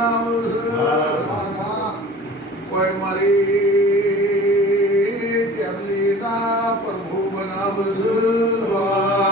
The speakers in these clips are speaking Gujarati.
ભગવાન બનાવશે કોઈ મારી ટેબલીના પ્રભુ બનાવશે. વાયો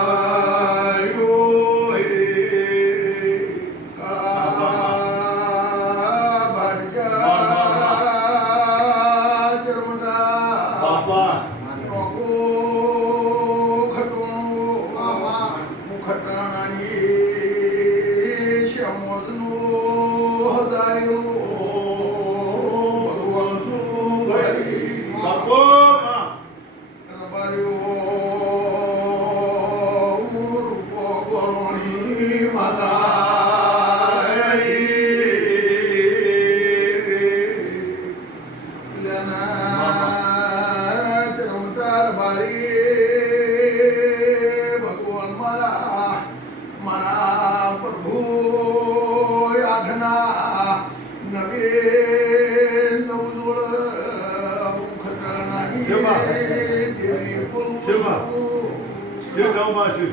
છું.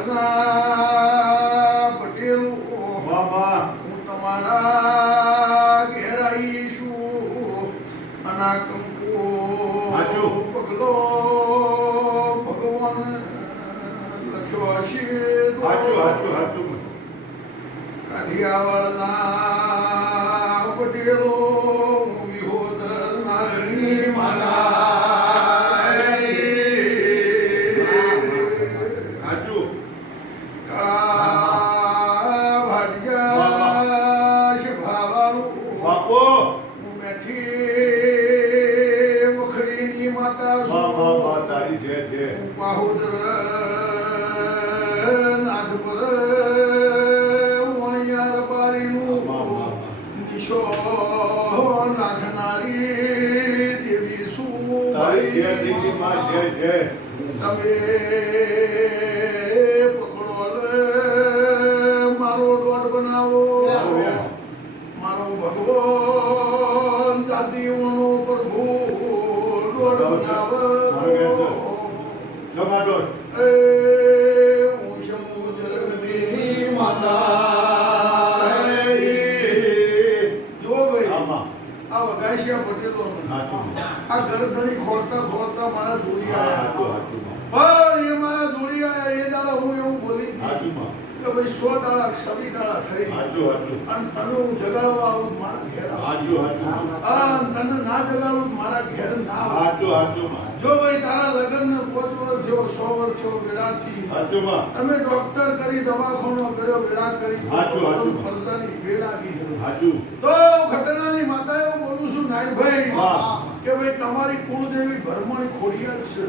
છે પટેલો હું તમારા ઘેર આવીશું અના કંકુ પગલો ભગવાન લખ્યો હશે કાઠિયાવાડના પટેલો વિહોદર નાગની માલા હાચું કાળા ભાડિયા શભાવાળું બાપુ બેઠી વખડીની માતા બા છું બા બા તારી હું નાખનારી દેવી તમે પકડો લે મારો દોડ બનાવો. મારો ભગવાન જાતિઓનો પ્રભુ દોડ. બનાવો આ ગરદણી ખોલતા ખોલતા મારા જોડી આવ્યા પણ એ મારા જોડી આવ્યા એ દાડા હું એવું બોલી કે ભાઈ સો દાડા સવી દાડા થઈ અને તને હું જગાડવા આવું મારા ઘેર આ તને ના જગાડું મારા ઘેર ના જો ભાઈ તારા લગ્ન ને પોચ વર્ષ જેવો સો વર્ષ જેવો હાચું તમે ડોક્ટર કરી દવાખાનો કર્યો વેળા કરી. પરદાની વેળા ગઈ. તો ઘટનાની માતા એવું બોલું છું નાનભાઈ કે ભાઈ તમારી કુળદેવી ભરમણી ખોડિયાર છે.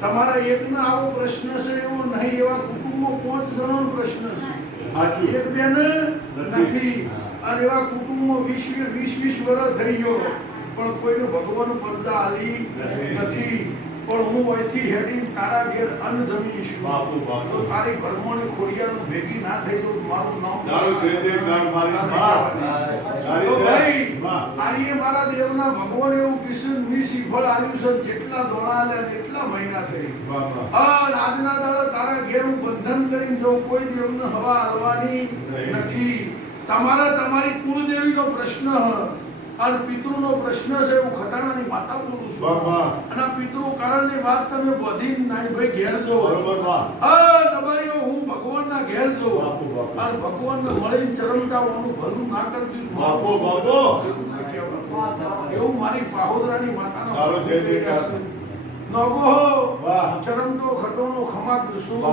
તમારા એકનો આવો પ્રશ્ન છે એવો નહીં એવા કુટુંબો પાંચ જણનો પ્રશ્ન છે. એક બેન નથી. નથી. અને એવા કુટુંબો વીસ વીસ વીસ વીસ વર્ષ થઈ ગયો. પણ કોઈને ભગવાન પરદા આલી નથી. પણ હું અહીંથી હેડી તારા ઘેર અન્ન જમીશ બાપુ, બાપુ. તારી કર્મોની ખોડિયાર ભેગી ના થઈ તો મારું નામ તારું જય ગાર મારી. તો ભાઈ માં. મારા દેવના ભગવાન એવું કિશનની સિફળ આવ્યું છે જેટલા દોડા આલ્યા મહિના થઈ. અને આજના દાડા તારા ઘેર હું બંધન કરીને જો કોઈ દેવને હવા હાલવાની નથી. તમારા તમારી કુળદેવીનો પ્રશ્ન અને પિતૃનો પ્રશ્ન છે હું ખટાણાની માતા બોલું છું. અને આ પિતૃ કારણની વાત તમે બધી નાનભાઈ ઘેર જો આ નબારીઓ હું ભગવાનના ઘેર જો બાપુ, બાપુ. અને ભગવાનને મળીને ચરમટાવાનું ભલું ના કરતી બાપુ, બાપુ. એવું મારી પાહોદરાની માતાનો. નગો ચરમટો ખટોનો ખમા શું